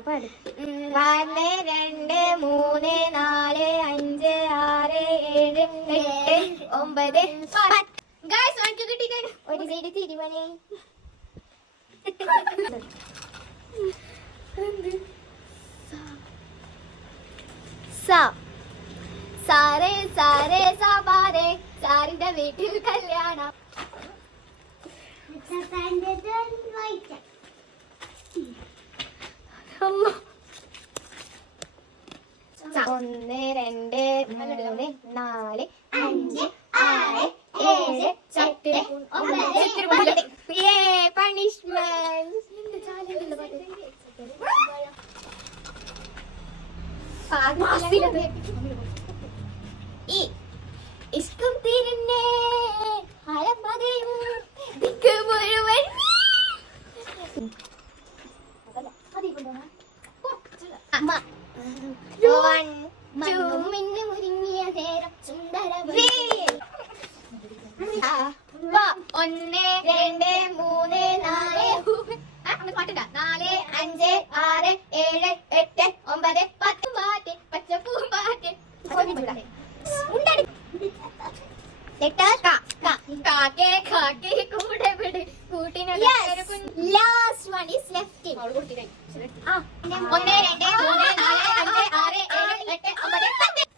1 2 3 4 5 6 7 8 9 guys എനിക്ക് കിട്ടിയിട്ടുണ്ട് ഒരു സൈഡ് തിരുവണേ സാരേ സാരേ സാബാരേ സാറിന്റെ വീട്ടിൽ കല്യാണം 1 2 3 4 5 6 7 8 9 പണിഷ്മെന്റ് ഇഷ്കം തീരുന്നേ ആലമ്പതയും ദിക്ക് മുഴുവൻ മുരിങ്ങിയ നേരം സുന്ദര 1 2 3 4 പാട്ടില്ല 4 5 6 7 8 9 10 പാട്ട് പച്ചപ്പൂമ്പാട്ട് കൂടെ വിട് കൂട്ടിനെ ലാസ്റ്റ് വൺ ഈസ് ലെഫ്റ്റ് 1 2 3 4 5 6 7 8 9 10